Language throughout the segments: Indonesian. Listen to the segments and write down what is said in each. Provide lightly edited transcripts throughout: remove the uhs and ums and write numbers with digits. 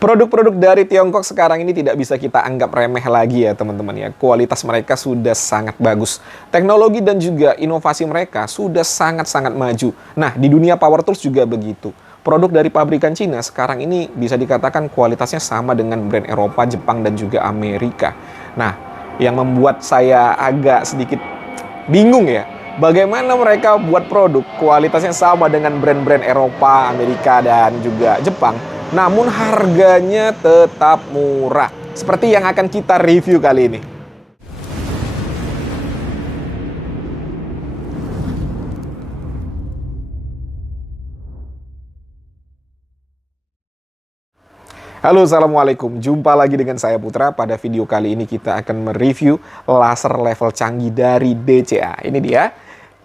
Produk-produk dari Tiongkok sekarang ini tidak bisa kita anggap remeh lagi ya teman-teman ya. Kualitas mereka sudah sangat bagus. Teknologi dan juga inovasi mereka sudah sangat-sangat maju. Nah, di dunia power tools juga begitu. Produk dari pabrikan Cina sekarang ini bisa dikatakan kualitasnya sama dengan brand Eropa, Jepang, dan juga Amerika. Nah, yang membuat saya agak sedikit bingung ya, bagaimana mereka buat produk kualitasnya sama dengan brand-brand Eropa, Amerika, dan juga Jepang, namun harganya tetap murah. Seperti yang akan kita review kali ini. Halo, Assalamualaikum. Jumpa lagi dengan saya Putra. Pada video kali ini kita akan mereview laser level canggih dari DCA. Ini dia.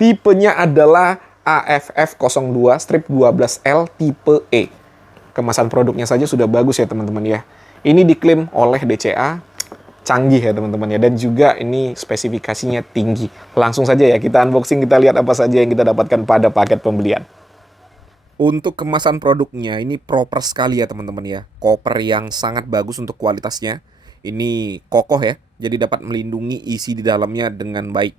Tipenya adalah AFF02-12L tipe E. Kemasan produknya saja sudah bagus ya teman-teman ya. Ini diklaim oleh DCA canggih ya teman-teman ya. Dan juga ini spesifikasinya tinggi. Langsung saja ya kita unboxing, kita lihat apa saja yang kita dapatkan pada paket pembelian. Untuk kemasan produknya ini proper sekali ya teman-teman ya. Koper yang sangat bagus untuk kualitasnya. Ini kokoh ya, jadi dapat melindungi isi di dalamnya dengan baik.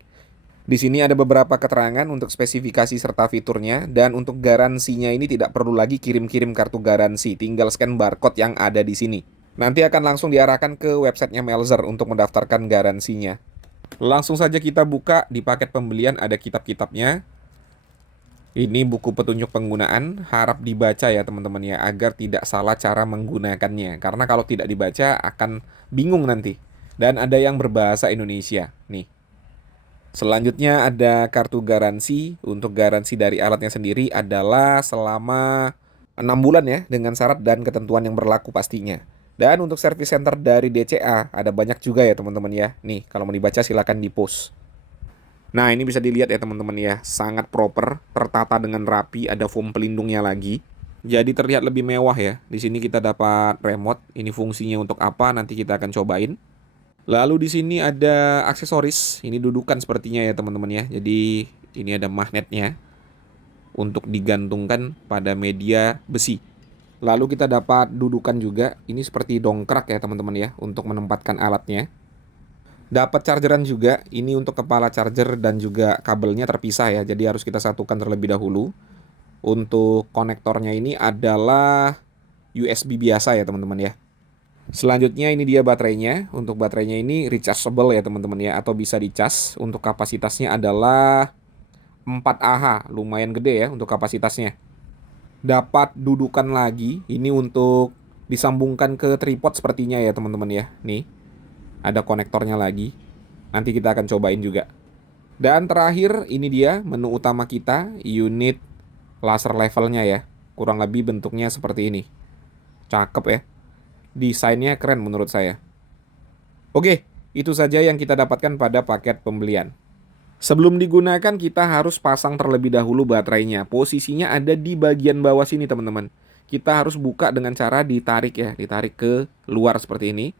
Di sini ada beberapa keterangan untuk spesifikasi serta fiturnya, dan untuk garansinya ini tidak perlu lagi kirim-kirim kartu garansi, tinggal scan barcode yang ada di sini. Nanti akan langsung diarahkan ke websitenya Melzer untuk mendaftarkan garansinya. Langsung saja kita buka, di paket pembelian ada kitab-kitabnya. Ini buku petunjuk penggunaan, harap dibaca ya teman-teman ya, agar tidak salah cara menggunakannya. Karena kalau tidak dibaca akan bingung nanti. Dan ada yang berbahasa Indonesia, nih. Selanjutnya ada kartu garansi. Untuk garansi dari alatnya sendiri adalah selama 6 bulan ya, dengan syarat dan ketentuan yang berlaku pastinya. Dan untuk service center dari DCA ada banyak juga ya teman-teman ya. Nih, kalau mau dibaca silakan di-post. Nah, ini bisa dilihat ya teman-teman ya, sangat proper, tertata dengan rapi, ada foam pelindungnya lagi. Jadi terlihat lebih mewah ya. Di sini kita dapat remote, ini fungsinya untuk apa nanti kita akan cobain. Lalu di sini ada aksesoris, ini dudukan sepertinya ya teman-teman ya. Jadi ini ada magnetnya untuk digantungkan pada media besi. Lalu kita dapat dudukan juga, ini seperti dongkrak ya teman-teman ya, untuk menempatkan alatnya. Dapat chargeran juga, ini untuk kepala charger dan juga kabelnya terpisah ya, jadi harus kita satukan terlebih dahulu. Untuk konektornya ini adalah USB biasa ya teman-teman ya. Selanjutnya ini dia baterainya, untuk baterainya ini rechargeable ya teman-teman ya, atau bisa dicas. Untuk kapasitasnya adalah 4Ah, lumayan gede ya untuk kapasitasnya. Dapat dudukan lagi, ini untuk disambungkan ke tripod sepertinya ya teman-teman ya, nih. Ada konektornya lagi. Nanti kita akan cobain juga. Dan terakhir ini dia menu utama kita, unit laser levelnya ya. Kurang lebih bentuknya seperti ini. Cakep ya. Desainnya keren menurut saya. Oke, itu saja yang kita dapatkan pada paket pembelian. Sebelum digunakan kita harus pasang terlebih dahulu baterainya. Posisinya ada di bagian bawah sini teman-teman. Kita harus buka dengan cara ditarik ya. Ditarik ke luar seperti ini.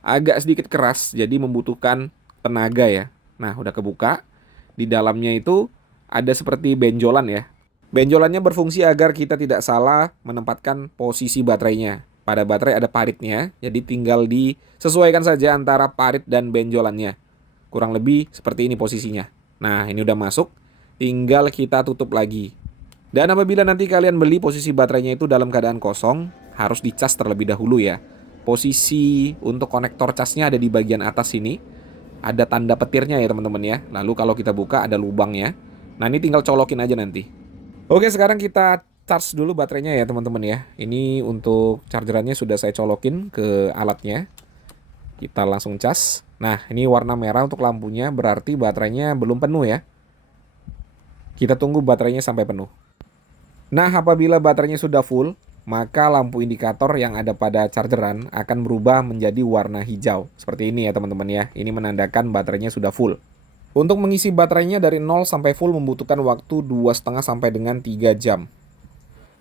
Agak sedikit keras, jadi membutuhkan tenaga ya. Nah, udah kebuka. Di dalamnya itu ada seperti benjolan ya. Benjolannya berfungsi agar kita tidak salah menempatkan posisi baterainya. Pada baterai ada paritnya, jadi tinggal disesuaikan saja antara parit dan benjolannya. Kurang lebih seperti ini posisinya. Nah, ini udah masuk, tinggal kita tutup lagi. Dan apabila nanti kalian beli posisi baterainya itu dalam keadaan kosong, harus dicas terlebih dahulu ya. Posisi untuk konektor casnya ada di bagian atas sini. Ada tanda petirnya ya teman-teman ya. Lalu kalau kita buka ada lubangnya. Nah, ini tinggal colokin aja nanti. Oke, sekarang kita charge dulu baterainya ya teman-teman ya. Ini untuk chargerannya sudah saya colokin ke alatnya. Kita langsung cas. Nah, ini warna merah untuk lampunya, berarti baterainya belum penuh ya. Kita tunggu baterainya sampai penuh. Nah, apabila baterainya sudah full, maka lampu indikator yang ada pada chargeran akan berubah menjadi warna hijau. Seperti ini ya teman-teman ya. Ini menandakan baterainya sudah full. Untuk mengisi baterainya dari 0 sampai full membutuhkan waktu 2,5 sampai dengan 3 jam.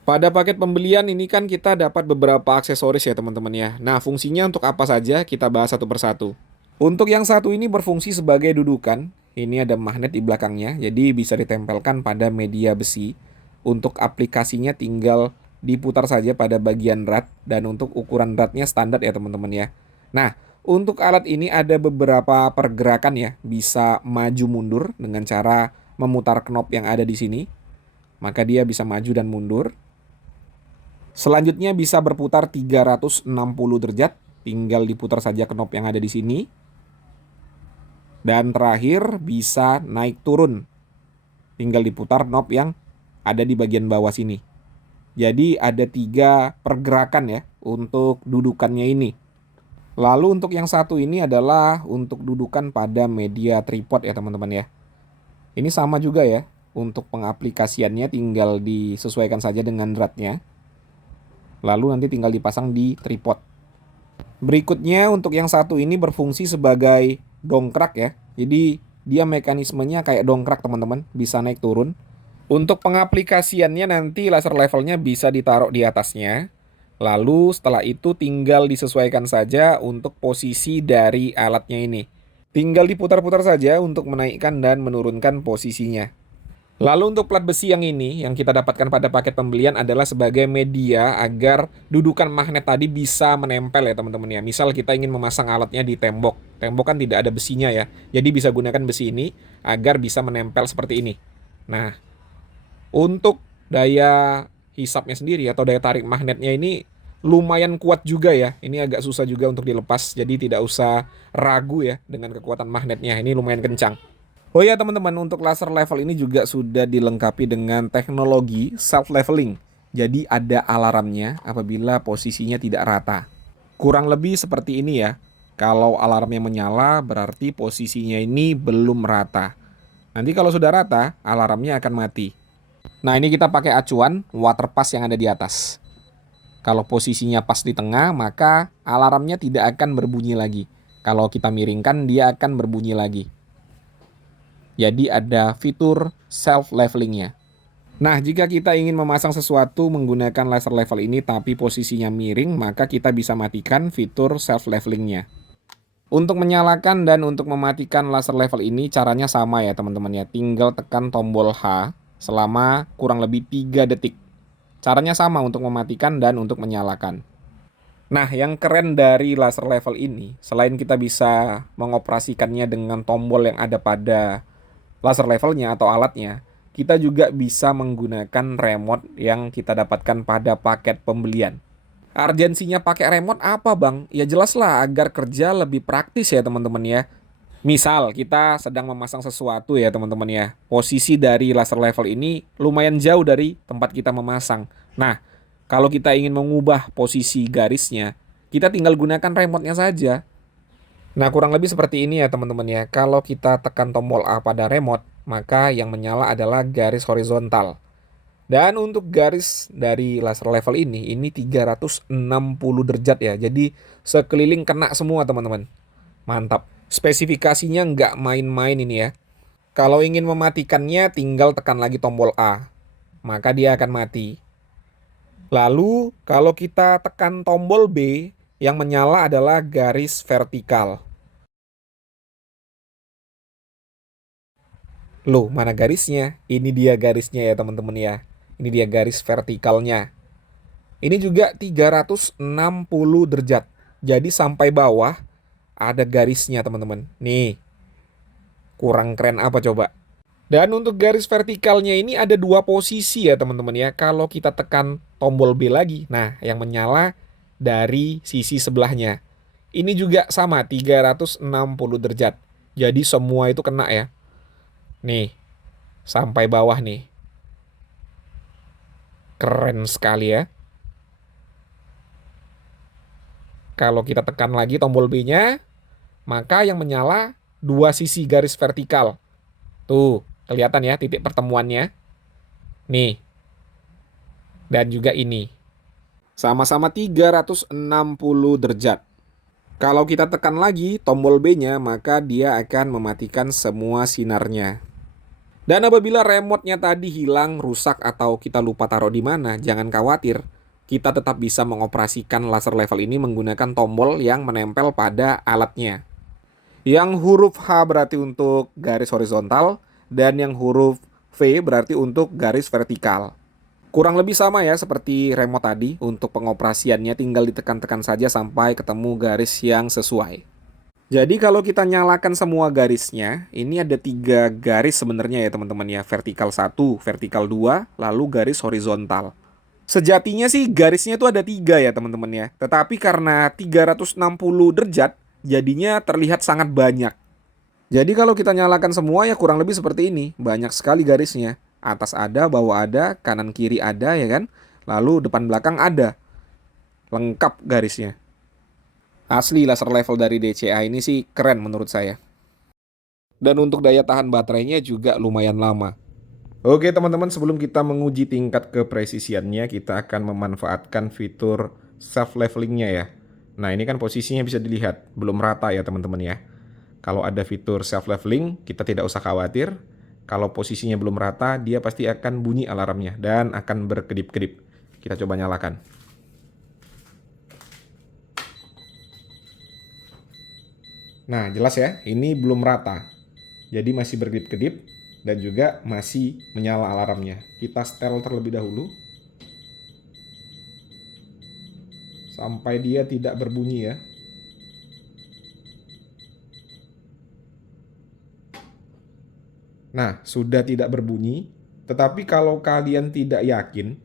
Pada paket pembelian ini kan kita dapat beberapa aksesoris ya teman-teman ya. Nah, fungsinya untuk apa saja kita bahas satu persatu. Untuk yang satu ini berfungsi sebagai dudukan. Ini ada magnet di belakangnya, jadi bisa ditempelkan pada media besi. Untuk aplikasinya tinggal diputar saja pada bagian rad, dan untuk ukuran radnya standar ya teman-teman ya. Nah, untuk alat ini ada beberapa pergerakan ya, bisa maju mundur dengan cara memutar knob yang ada di sini. Maka dia bisa maju dan mundur. Selanjutnya bisa berputar 360 derajat, tinggal diputar saja knob yang ada di sini. Dan terakhir bisa naik turun, tinggal diputar knob yang ada di bagian bawah sini. Jadi ada 3 pergerakan ya untuk dudukannya ini. Lalu untuk yang satu ini adalah untuk dudukan pada media tripod ya teman-teman ya. Ini sama juga ya, untuk pengaplikasiannya tinggal disesuaikan saja dengan dratnya. Lalu nanti tinggal dipasang di tripod. Berikutnya untuk yang satu ini berfungsi sebagai dongkrak ya. Jadi dia mekanismenya kayak dongkrak teman-teman, bisa naik turun. Untuk pengaplikasiannya nanti laser levelnya bisa ditaruh di atasnya. Lalu setelah itu tinggal disesuaikan saja untuk posisi dari alatnya ini. Tinggal diputar-putar saja untuk menaikkan dan menurunkan posisinya. Lalu untuk plat besi yang ini, yang kita dapatkan pada paket pembelian adalah sebagai media agar dudukan magnet tadi bisa menempel ya teman-teman ya. Misal kita ingin memasang alatnya di tembok. Tembok kan tidak ada besinya ya. Jadi bisa gunakan besi ini agar bisa menempel seperti ini. Nah, untuk daya hisapnya sendiri atau daya tarik magnetnya ini lumayan kuat juga ya. Ini agak susah juga untuk dilepas, jadi tidak usah ragu ya dengan kekuatan magnetnya. Ini lumayan kencang. Oh ya teman-teman, untuk laser level ini juga sudah dilengkapi dengan teknologi self leveling. Jadi ada alarmnya apabila posisinya tidak rata. Kurang lebih seperti ini ya. Kalau alarmnya menyala berarti posisinya ini belum rata. Nanti kalau sudah rata, alarmnya akan mati. Nah, ini kita pakai acuan water pass yang ada di atas. Kalau posisinya pas di tengah, maka alarmnya tidak akan berbunyi lagi. Kalau kita miringkan, dia akan berbunyi lagi. Jadi ada fitur self levelingnya. Nah, jika kita ingin memasang sesuatu menggunakan laser level ini tapi posisinya miring, maka kita bisa matikan fitur self levelingnya. Untuk menyalakan dan untuk mematikan laser level ini caranya sama ya teman-teman ya. Tinggal tekan tombol H selama kurang lebih 3 detik. Caranya sama untuk mematikan dan untuk menyalakan. Nah, yang keren dari laser level ini, selain kita bisa mengoperasikannya dengan tombol yang ada pada laser levelnya atau alatnya, kita juga bisa menggunakan remote yang kita dapatkan pada paket pembelian. Urgensinya pakai remote apa bang? Ya jelaslah agar kerja lebih praktis ya teman-teman ya. Misal kita sedang memasang sesuatu ya teman-teman ya. Posisi dari laser level ini lumayan jauh dari tempat kita memasang. Nah, kalau kita ingin mengubah posisi garisnya, kita tinggal gunakan remote-nya saja. Nah, kurang lebih seperti ini ya teman-teman ya. Kalau kita tekan tombol A pada remote, maka yang menyala adalah garis horizontal. Dan untuk garis dari laser level ini 360 derajat ya. Jadi sekeliling kena semua teman-teman. Mantap. Spesifikasinya nggak main-main ini ya. Kalau ingin mematikannya tinggal tekan lagi tombol A. Maka dia akan mati. Lalu kalau kita tekan tombol B, yang menyala adalah garis vertikal. Loh, mana garisnya? Ini dia garisnya ya teman-teman ya. Ini dia garis vertikalnya. Ini juga 360 derajat. Jadi sampai bawah ada garisnya teman-teman. Nih, kurang keren apa coba? Dan untuk garis vertikalnya ini ada 2 posisi ya teman-teman ya. Kalau kita tekan tombol B lagi, nah yang menyala dari sisi sebelahnya. Ini juga sama 360 derajat. Jadi semua itu kena ya. Nih, sampai bawah nih. Keren sekali ya. Kalau kita tekan lagi tombol B-nya, maka yang menyala 2 sisi garis vertikal. Tuh, kelihatan ya titik pertemuannya. Nih. Dan juga ini. Sama-sama 360 derajat. Kalau kita tekan lagi tombol B-nya, maka dia akan mematikan semua sinarnya. Dan apabila remote-nya tadi hilang, rusak, atau kita lupa taruh di mana, jangan khawatir. Kita tetap bisa mengoperasikan laser level ini menggunakan tombol yang menempel pada alatnya. Yang huruf H berarti untuk garis horizontal, dan yang huruf V berarti untuk garis vertikal. Kurang lebih sama ya seperti remote tadi, untuk pengoperasiannya tinggal ditekan-tekan saja sampai ketemu garis yang sesuai. Jadi kalau kita nyalakan semua garisnya, ini ada 3 garis sebenarnya ya teman-teman ya. Vertikal 1, vertikal 2, lalu garis horizontal. Sejatinya sih garisnya itu ada 3 ya teman-teman ya. Tetapi karena 360 derajat, jadinya terlihat sangat banyak. Jadi kalau kita nyalakan semua ya kurang lebih seperti ini. Banyak sekali garisnya. Atas ada, bawah ada, kanan kiri ada ya kan. Lalu depan belakang ada. Lengkap garisnya. Asli laser level dari DCA ini sih keren menurut saya. Dan untuk daya tahan baterainya juga lumayan lama. Oke teman-teman, sebelum kita menguji tingkat kepresisiannya, kita akan memanfaatkan fitur self-levelingnya ya. Nah ini kan posisinya bisa dilihat, belum rata ya teman-teman ya. Kalau ada fitur self-leveling, kita tidak usah khawatir. Kalau posisinya belum rata, dia pasti akan bunyi alarmnya dan akan berkedip-kedip. Kita coba nyalakan. Nah jelas ya, ini belum rata. Jadi masih berkedip-kedip dan juga masih menyala alarmnya. Kita setel terlebih dahulu sampai dia tidak berbunyi ya. Nah, sudah tidak berbunyi, tetapi kalau kalian tidak yakin,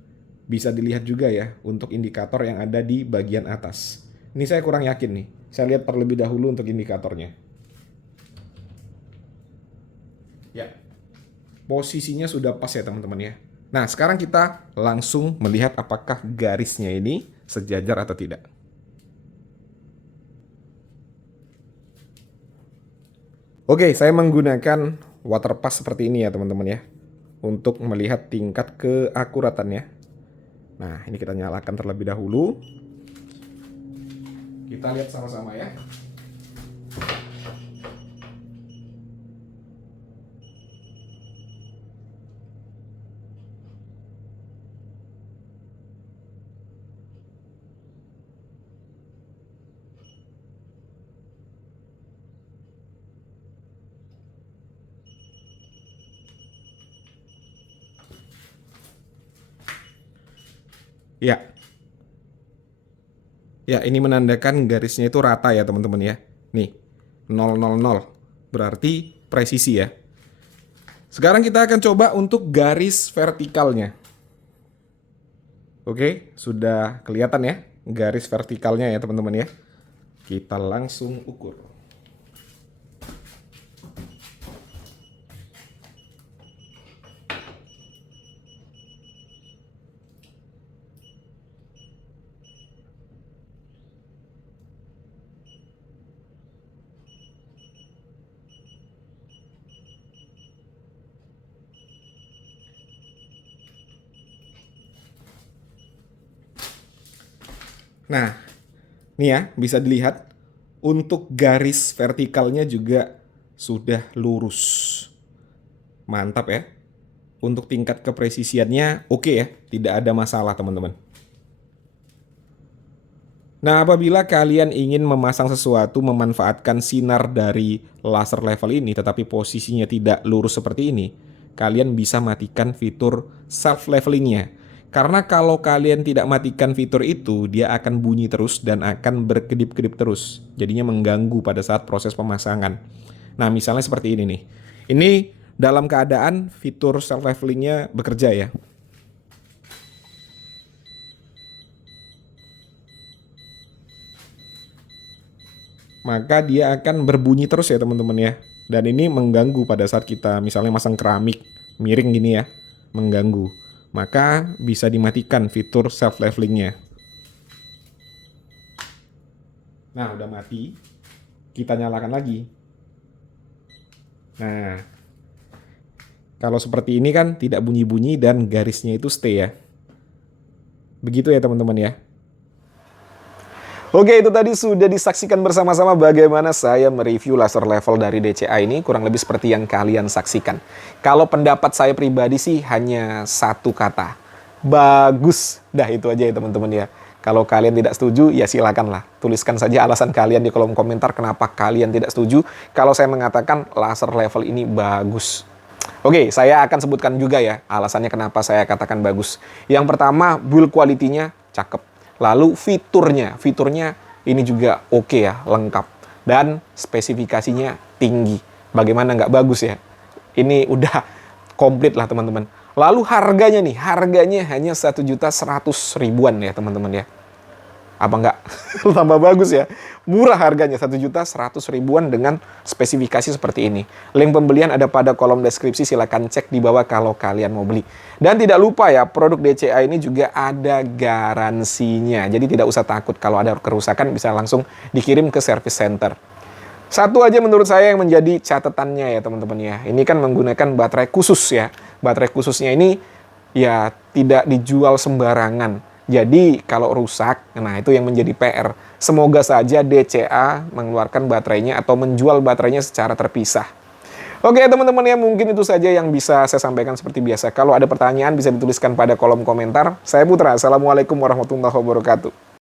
bisa dilihat juga ya untuk indikator yang ada di bagian atas. Ini saya kurang yakin nih. Saya lihat terlebih dahulu untuk indikatornya. Ya, posisinya sudah pas ya teman-teman ya. Nah, sekarang kita langsung melihat apakah garisnya ini sejajar atau tidak. Oke, saya menggunakan water pass seperti ini ya teman-teman ya, untuk melihat tingkat keakuratannya. Nah, ini kita nyalakan terlebih dahulu. Kita lihat sama-sama ya. Ya. Ya, ini menandakan garisnya itu rata ya teman-teman ya. Nih, 000. Berarti presisi ya. Sekarang kita akan coba untuk garis vertikalnya. Oke, sudah kelihatan ya garis vertikalnya ya teman-teman ya. Kita langsung ukur. Nah, nih ya, bisa dilihat untuk garis vertikalnya juga sudah lurus. Mantap ya. Untuk tingkat kepresisiannya oke ya, tidak ada masalah teman-teman. Nah, apabila kalian ingin memasang sesuatu memanfaatkan sinar dari laser level ini tetapi posisinya tidak lurus seperti ini, kalian bisa matikan fitur self levelingnya. Karena kalau kalian tidak matikan fitur itu, dia akan bunyi terus dan akan berkedip-kedip terus. Jadinya mengganggu pada saat proses pemasangan. Nah, misalnya seperti ini nih. Ini dalam keadaan fitur self levelingnya bekerja ya. Maka dia akan berbunyi terus ya teman-teman ya. Dan ini mengganggu pada saat kita misalnya masang keramik miring gini ya, mengganggu. Maka bisa dimatikan fitur self levelingnya. Nah, udah mati. Kita nyalakan lagi. Nah, kalau seperti ini kan tidak bunyi-bunyi dan garisnya itu stay ya. Begitu ya teman-teman ya. Oke, itu tadi sudah disaksikan bersama-sama bagaimana saya mereview laser level dari DCA ini, kurang lebih seperti yang kalian saksikan. Kalau pendapat saya pribadi sih hanya satu kata, bagus. Dah itu aja ya teman-teman ya. Kalau kalian tidak setuju, ya silakanlah. Tuliskan saja alasan kalian di kolom komentar kenapa kalian tidak setuju kalau saya mengatakan laser level ini bagus. Oke, saya akan sebutkan juga ya alasannya kenapa saya katakan bagus. Yang pertama, build quality-nya cakep. Lalu fiturnya ini juga oke ya, lengkap. Dan spesifikasinya tinggi. Bagaimana nggak bagus ya? Ini udah komplit lah teman-teman. Lalu harganya hanya 1.100.000-an ya teman-teman ya. Apa nggak tambah bagus ya? Murah harganya 1.100.000-an dengan spesifikasi seperti ini. Link pembelian ada pada kolom deskripsi, silahkan cek di bawah kalau kalian mau beli. Dan tidak lupa ya, produk DCA ini juga ada garansinya. Jadi tidak usah takut kalau ada kerusakan, bisa langsung dikirim ke service center. Satu aja menurut saya yang menjadi catatannya ya teman-teman ya. Ini kan menggunakan baterai khusus ya. Baterai khususnya ini ya tidak dijual sembarangan. Jadi kalau rusak, nah itu yang menjadi PR. Semoga saja DCA mengeluarkan baterainya atau menjual baterainya secara terpisah. Oke teman-teman ya, mungkin itu saja yang bisa saya sampaikan seperti biasa. Kalau ada pertanyaan bisa dituliskan pada kolom komentar. Saya Putra, Assalamualaikum warahmatullahi wabarakatuh.